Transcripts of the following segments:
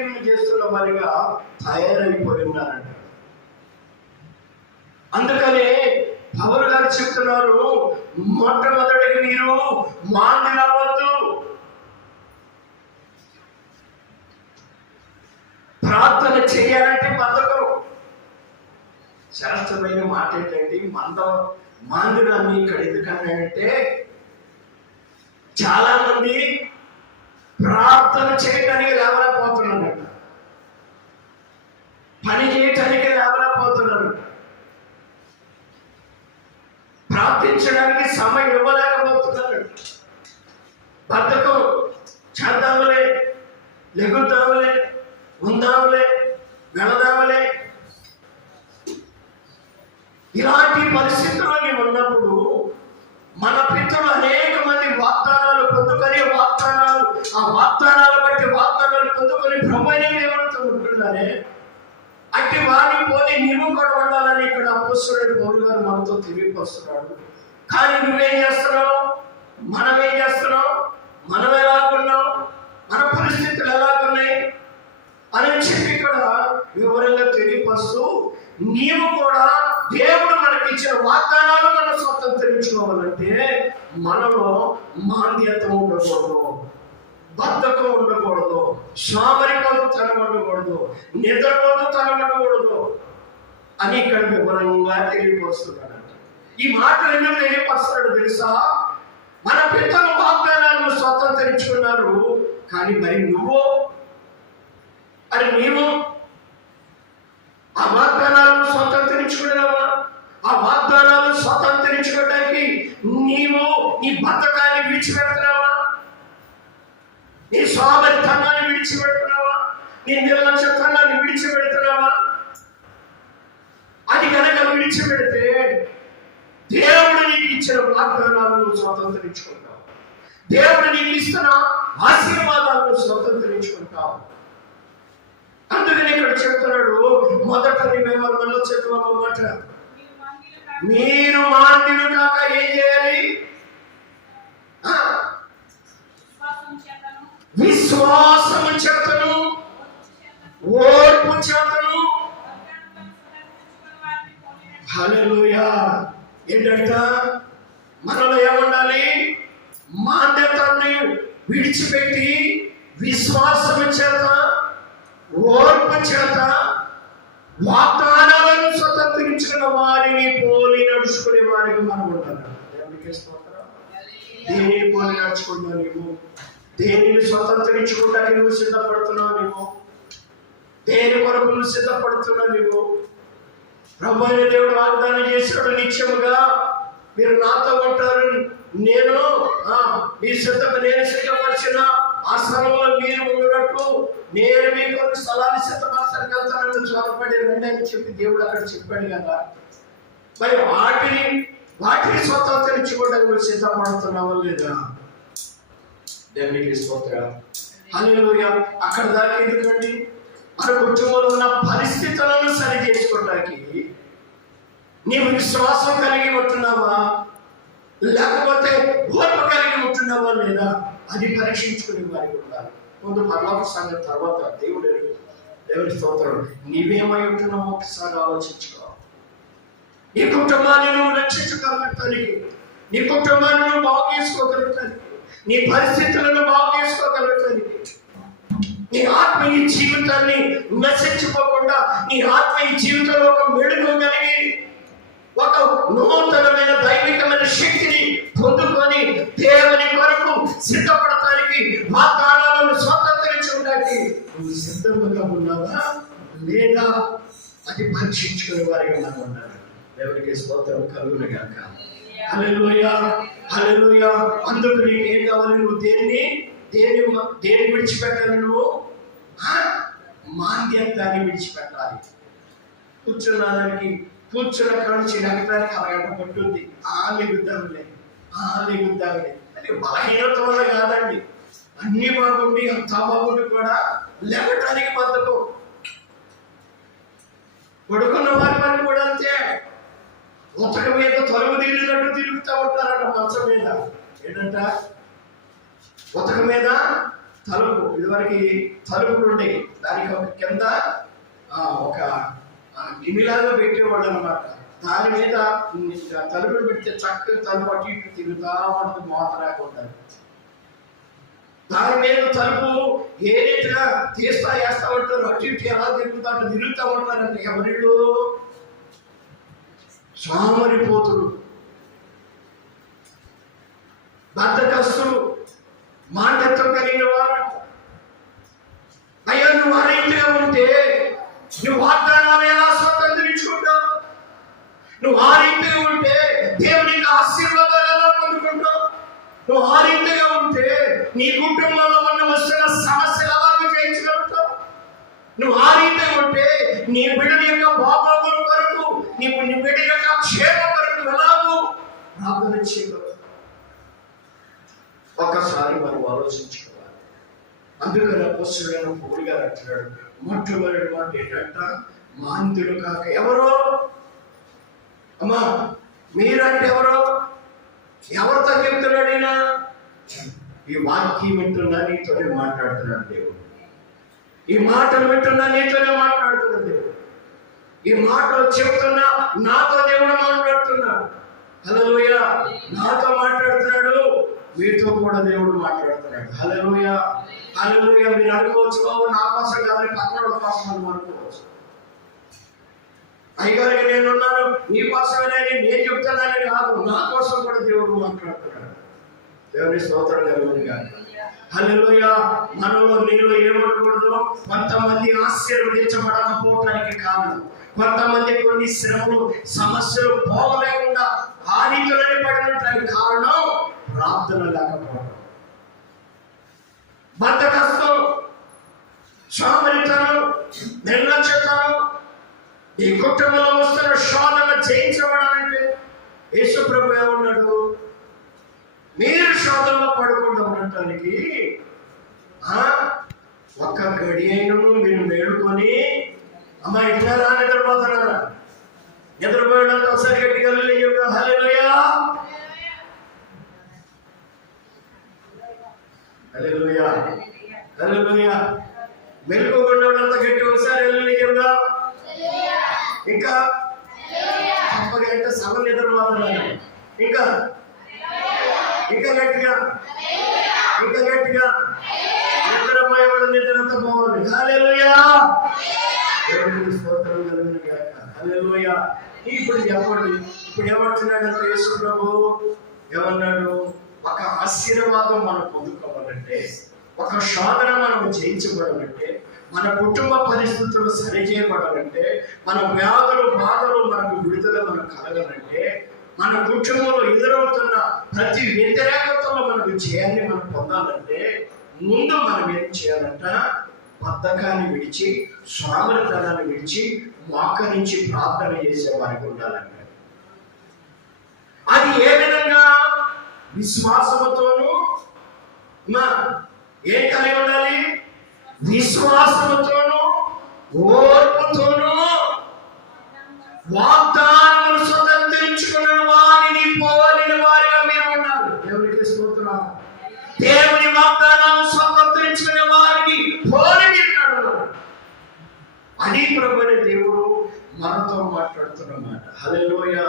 పరిచర్యలు చేస్తున్న వారిగా తయారైపోయి ఉన్నారంట. అందుకనే పౌలు గారు చెప్తున్నారు, మొట్టమొదటిగా మీరు మాంద్యులు అవ్వద్దు. ప్రార్థన చేయాలంటే బద్ధకం. శాస్త్రమైన మాట ఏంటంటే మాంద్యుడాన్ని ఇక్కడ ఎందుకన్నాడంటే, చాలా మంది ప్రార్థన చేయటానికి లేవలేకపోతున్నారట, పని చేయటానికి లేవలేకపోతున్నారు, ప్రార్థించడానికి సమయం ఇవ్వలేకపోతున్నారు. బద్ధకం, చేద్దాములే, లెగుద్దాములే, ఉందాములే, వెళదాములే, ఇలాంటి పరిస్థితుల్లో నీవు ఉన్నప్పుడు మన పితరులు అనేక మంది వాగ్దానాలు పొందుకొని ఆ వాగ్దానాలు బట్టి వాగ్దానాలు పొందుకొని ప్రభువైన దేవునితో ఉంటున్నారే, అట్టి వారిని పోని నీవు కూడా ఉండాలని ఇక్కడ అపోస్తలుడైన పౌలు గారు మనతో తెలియపరుస్తున్నాడు. కానీ నువ్వేం చేస్తున్నావు, మనమేం చేస్తున్నాం, మనం ఎలాగున్నాం, మన పరిస్థితులు ఎలాగున్నాయి అని చెప్పి ఇక్కడ వివరంగా తెలియపరుస్తూ, నీవు కూడా దేవుడు మనకి ఇచ్చిన వాగ్దానాలు మనం స్వతంత్రించుకోవాలంటే మనలో మాంద్యత ఉండకూడదు, బద్ధకం ఉండకూడదు, సోమరిపోతుతనం ఉండకూడదు, నిద్రపోతుతనం ఉండకూడదు అని ఇక్కడ వివరంగా తెలియపరుస్తున్నాడంట. ఈ మాటలు ఎందుకు తెలియపరుస్తున్నాడు తెలుసా? మన పితరుల వాగ్దానాలను స్వతంత్రించుకున్నారు, కానీ మరి నీవు ఆ వాగ్దానాలను స్వతంత్రించుకున్నావా? ఆ వాగ్దానాలను స్వతంత్రించుకోవడానికి నీవు నీ బద్ధకాన్ని విడిచిపెడుతున్నావా? నీ సోమరితనాన్ని విడిచిపెడుతున్నావా? నీ నిర్లక్ష్యతనాన్ని విడిచిపెడుతున్నావా? అది కనుక విడిచిపెడితే దేవుడు నీకు ఇచ్చిన వాగ్దానాలను స్వతంత్రించుకుంటావు, దేవుడు నీకు ఇస్తున్న ఆశీర్వాదాలను స్వతంత్రించుకుంటావు. అందుకని ఇక్కడ చెప్తున్నాడు, మొదట నీవేమో చెప్పమాట, మీరు మాంద్యులు కాక ఏం చేయాలి? విశ్వాసము చేతను, ఓర్పు చేతను. హల్లెలూయా. ఏంటంట? మనలో ఏముండాలి? మాంద్యతని విడిచిపెట్టి విశ్వాసము చేత, ఓర్పు చేత వాగ్దానాలను స్వతంత్రించుకున్న వారిని పోలి నడుచుకునే వారికి మనం ఉండాలి. దేనిని పోలి నడుచుకున్నావు నీవు? దేనిని స్వతంత్రించుకుంటానికి నువ్వు సిద్ధపడుతున్నావు? నీవు దేని కొరకు నువ్వు సిద్ధపడుతున్నావు? నీవు ప్రభువైన దేవుడు వాగ్దానం చేశాడు, నిత్యముగా మీరు నాతో ఉంటారు, నేను సిద్ధపరిచిన ఆ స్థలంలో మీరు ఉన్నట్టు నేను మీకు స్థలాన్ని సిద్ధపరచడానికి వెళ్తానని త్వరపడి రండి అని చెప్పి దేవుడు అక్కడ చెప్పాడు కదా. మరి వాటిని స్వతంత్రించుకోవడానికి సిద్ధపడుతున్నావా లేదా? దేవునికి స్తోత్రం. హల్లెలూయా. అక్కడ దాకా ఎందుకండి? మన కుటుంబంలో ఉన్న పరిస్థితులను సరి చేసుకోవడానికి నీవు విశ్వాసం కలిగి ఉంటున్నావా, లేకపోతే ఓర్పు కలిగి ఉంటున్నావా లేదా అది పరీక్షించుకునే వారికి ఉండాలి. ముందు పరలోక సంగతి, తర్వాత దేవుడి స్తోత్రం. నీవేమై ఉంటున్నావో ఒకసారి ఆలోచించుకో. నీ కుటుంబాన్ని నువ్వు రక్షించగలగటానికి, నీ కుటుంబాన్ని నువ్వు బాగు చేసుకోగలగటానికి, నీ పరిస్థితులను బాగు చేసుకోగలగటానికి, నీ ఆత్మీయ జీవితాన్ని నశించిపోకుండా నీ ఆత్మీయ జీవితంలో ఒక మెడుగు కలిగి ఒక నూతనమైన దైవికమైన శక్తిని పొందుకొని దేవుని కొరకు సిద్ధపడటానికి, వాగ్దానాలను స్వతంత్రించడానికి నువ్వు సిద్ధంగా ఉన్నావా లేదా అది పరీక్షించుకునే వారిగా మనం ఉండాలి. దేవునికి స్తోత్రం కలుగును గాక. హల్లెలూయా, హల్లెలూయా. అందుకు నీకు ఏం కావాలి? నువ్వు దేని విడిచిపెట్టాలి? నువ్వు మాంద్యత్వాన్ని విడిచిపెట్టాలి. కూర్చున్న కాడిచి నగటానికి అరగంట పట్టుంది. లెగుద్దాంలే అంటే బలహీనత వల్ల కాదండి, అన్ని బాగుండి అంతా బాగుండి కూడా లేవటానికి బద్ధకం. పడుకున్న వారి కూడా అంతే, ఉతక మీద తలుపు తిరిగినట్టు తిరుగుతూ ఉంటారట మంచం మీద. ఏంటంట? ఉతక మీద తలుపు. ఇది ఇదివరకు తలుపులు ఉండేవి, దానికి ఒక కింద ఒక గిన్నెలాగా పెట్టేవాళ్ళు అనమాట. దాని మీద తలుపులు పెడితే చక్కగా తలుపు అటు ఇటు తిరుగుతా ఉంటుంది, మోత రాకుండా. దాని మీద తలుపు ఏ రీతిగా వేస్తా ఉంటారు, అటు ఇటు ఎలా తిరుగుతూ ఉంటారంటే ఎవరిళ్ళు సోమరిపోతులు, బద్ధకస్తులు, మాండత్వం కలిగిన వారు. అయ్యా నువ్వు ఆ రీతిగా ఉంటే నువ్వు వాగ్దానాలు ఎలా స్వతంత్రించుకుంటావు? నువ్వు ఆ రీతిగా ఉంటే దేవునికి ఆశీర్వాదాలు ఎలా పొందుకుంటావు? నువ్వు ఆ రీతిగా ఉంటే నీ కుటుంబంలో ఉన్న వస్తున్న సమస్యలు ఎలా జయించగలుగుతావు? నువ్వు ఆ రీతిగా ఉంటే నీ బిడ్డల యొక్క బాగోగుల వరకు, నీ బిడ్డ యొక్క క్షేమం వరకు ఎలాగూ ప్రార్థన చేయగలవు? ఒక్కసారి మనం ఆలోచించుకోవాలి. అందుకని అపోస్తలుడైన పౌలు గారు అంటున్నాడు, మొట్టమొదటి మాట ఏంటంట, మాంద్యులు కాక. ఎవరో అమ్మా మీరంటే ఎవరితో చెప్తున్నాడు ఈయన? ఈ వాక్యం వింటున్నా నీతోనే మాట్లాడుతున్నాడు దేవుడు. ఈ మాటలు వింటున్నా నీతోనే మాట్లాడుతున్నాడు దేవుడు. ఈ మాటలు చెప్తున్నా నాతో దేవుడు మాట్లాడుతున్నాడు. హల్లెలూయా. నాతో మాట్లాడుతున్నాడు, మీతో కూడా దేవుడు మాట్లాడుతున్నాడు. హల్లెలూయా, హల్లెలూయా. మీరు అనుకోవచ్చు, నా కోసం కాదు పక్కన కోసం అని అనుకోవచ్చు. అయ్యగారికి నేనున్నాను, నీ కోసమే నేను చెప్తానని కాదు, నా కోసం కూడా దేవుడు మాట్లాడుతున్నాడు. దేవుని స్తోత్రం కలుగును గాక. హల్లెలూయా. మనలో నీలో ఏమనకూడదు, కొంతమంది ఆశీర్వదించబడకపోవటానికి కారణం, కొంతమంది కొన్ని శ్రమలు సమస్యలు పోగలేకుండా ఆదిత్యులని పడినటానికి కారణం ప్రార్థన లేకపోవడం, బద్ధకష్టం, సోమరితనం, నిర్లక్ష్యతనం. ఈ కుటుంబంలో వస్తున్న శోధన జయించబడాలంటే యేసు ప్రభు ఏమన్నాడు? మీరు శోధనలో పడకుండా ఉండటానికి ఒక్క గడి అయినను మీరు మేలుకొని, అమ్మ ఇట్లా నిద్రపోతున్నారా? నిద్రపోయడంతో ఒకసారి గట్టిగా హల్లెలూయా, హల్లెలూయా, హల్లెలూయా. మెలుకోకుండా ఉన్నంత గట్టి ఒకసారి హల్లెలూయా. ఇంకా తప్పగా అంటే సగం నిద్రపోతున్నాను. ఇంకా ఇంకా గట్టిగా, ఇంకా గట్టిగా. నిద్రపోయేవాడు నిద్రంతా పోవాలి. హల్లెలూయా, దేవునికి స్తోత్రం కలుగును గాక. హల్లెలూయా. ఇప్పుడు చెప్పండి, ఇప్పుడు ఏమంటున్నాడంటే యేసు ప్రభు ఏమన్నాడు? ఒక ఆశీర్వాదం మనం పొందుకోవాలంటే, ఒక శోధన మనం జయించబడాలంటే, మన కుటుంబ పరిస్థితులు సరిచేయబడాలంటే, మన వ్యాధులు బాధలు మనకు విడుదల మనకు కలగాలంటే, మన కుటుంబంలో ఎదురవుతున్న ప్రతి వ్యతిరేకతలో మనకు చేయాలని మనం పొందాలంటే, ముందు మనం ఏం చేయాలంట? బద్ధకాన్ని విడిచి, సోమరితనాన్ని విడిచి, మోకరించి ప్రార్థన చేసే వారికి ఉండాలంట. అది ఏ విధంగా? విశ్వాసముతోను. ఏం కలిగి ఉండాలి? విశ్వాసముతోను, ఓర్పుతోను, వాగ్దానములు స్వతంత్రించుకున్న వారిని పోలిన వారిగా మీరు ఉండాలి. దేవునికి స్తోత్రం. దేవుని వాగ్దానాలు స్వతంత్రించుకునే వారిని పోలి మీరు నడవాలి. అది ప్రభువైన దేవుడు మనతో మాట్లాడుతున్నమాట. హల్లెలూయా,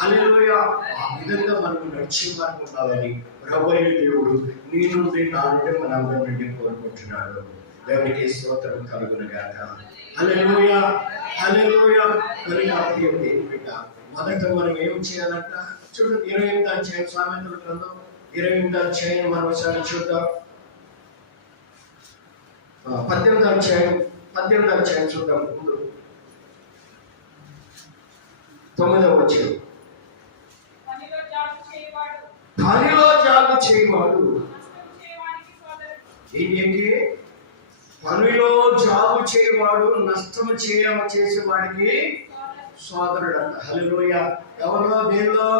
హల్లెలూయా. ఆ విధంగా మనం నడిచే వారికి ఉండాలని ప్రభువైన దేవుడు నీ నుండి నా నుండి మనందరి కోరుకుంటున్నాడు. దేవునికి స్తోత్రం కలుగును గాక. హల్లెలూయా, హల్లెలూయా. బిడ్డ మొదట మనం ఏం చేయాలంట? చూడు, 28వ అధ్యాయం సామెతల గ్రంథం 28వ అధ్యాయం మనం ఒకసారి చూద్దాం. 18వ అధ్యాయం చూద్దాం. ముందు 9వ వచనం. పనిలో జాగు చేయవాడు ఏంటి? పనిలో జాగు చేయవాడు నష్టము చేసేవాడికి సోదరుడు అంట. హల్లెలూయా. ఎవరో దేనిలో?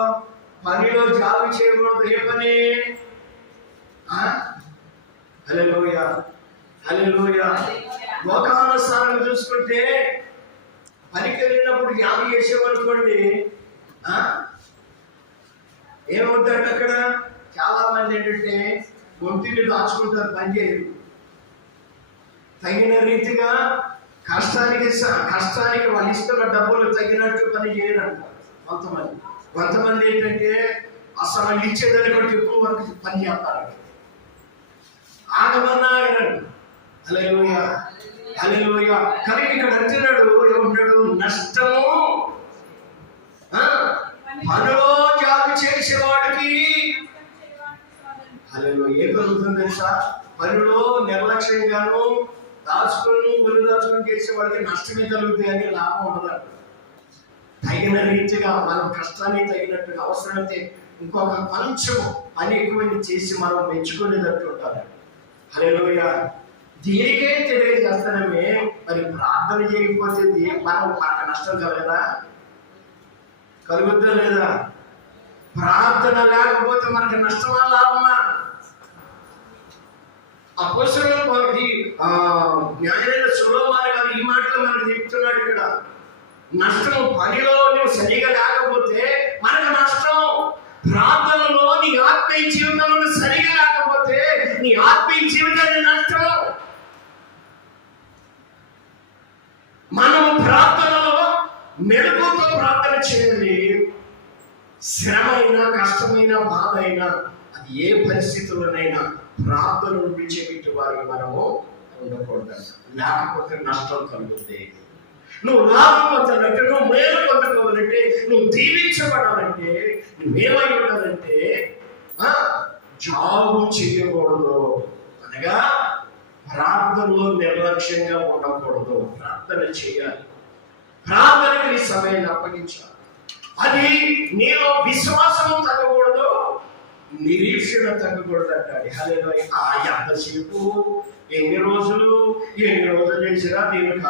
పనిలో జాగు చేయకూడదు. ఏ పని? హల్లెలూయా, హల్లెలూయా. లోకానుసారం చూసుకుంటే పనికి వెళ్ళినప్పుడు యాగం చేసేవనుకోండి, ఏమవుతాడు అక్కడ? చాలా మంది ఏంటంటే ఒంటిని దాచుకుంటారు, పని చేయరు. తగిన రీతిగా కష్టానికి వాళ్ళు ఇస్తున్న డబ్బులు తగినట్టు పని చేయరంట కొంతమంది ఏంటంటే అసలు వాళ్ళు ఇచ్చేదాన్ని బట్టి ఎక్కువ వరకు పని చేస్తారు. ఆగమన్నా ఆగరండి. హల్లెలూయా హల్లెలూయా. కానీ ఇక్కడ అంటున్నాడు, ఏమంటాడు? నష్టము పనిలో జాబు చేసేవాడికి హల్లెలూయా ఏం కలుగుతుంది తెలుసా? పనిలో నిర్లక్ష్యంగాను దాచుకొని చేసేవాడికి నష్టమే కలుగుతుంది కానీ లాభం ఉండదు. తగిన రీతిగా మనం కష్టానికి తగినట్టుగా అవసరమైతే ఇంకొక కొంచెం పని ఎక్కువైంది చేసి మనం మెచ్చుకునేటట్టు ఉండాలి. హల్లెలూయా. దీనికే తెలియజేస్తానమే. మరి ప్రార్థన చేయకపోతే మనకు నష్టం కలగదా? కలుగుద్దా లేదా? ప్రార్థన లేకపోతే మనకి నష్టమా లాభమా? అపోస్తలుడు మనకి న్యాయమైన సొలొమోను గారు ఈ మాటలు మనకు చెప్తున్నాడు ఇక్కడ. నష్టం పనిలో నువ్వు సరిగా లేకపోతే మనకు నష్టం. ప్రార్థనలో నీ ఆత్మీయ జీవితంలో సరిగా లేకపోతే నీ ఆత్మీయ జీవితాన్ని నష్టం. మనము ప్రార్థనలో మెలకువతో ప్రార్థన చేయాలి. శ్రమైన, కష్టమైన, బాధ అయినా అది ఏ పరిస్థితుల్లోనైనా ప్రార్థన విడిచిపెట్టి వారికి మనము ఉండకూడదు. లేకపోతే నష్టం కలుగుతుంది. నువ్వు లాభం పొందాలంటే, నువ్వు మేలు పొందుకోవాలంటే, నువ్వు దీవించబడాలంటే నువ్వేమై ఉండాలంటే జాబు చేయకూడదు. అనగా ప్రార్థనలో నిర్లక్ష్యంగా ఉండకూడదు. ప్రార్థన చేయాలి. ప్రార్థనకి నీ సమయాన్ని అప్పగించాలి. అది నీలో విశ్వాసము తగ్గకూడదు, నిరీక్షణ తగ్గకూడదు అంటాడు. హల్లెలూయా. ఎంతసేపు ఎన్ని రోజులు చేసినా దీనికి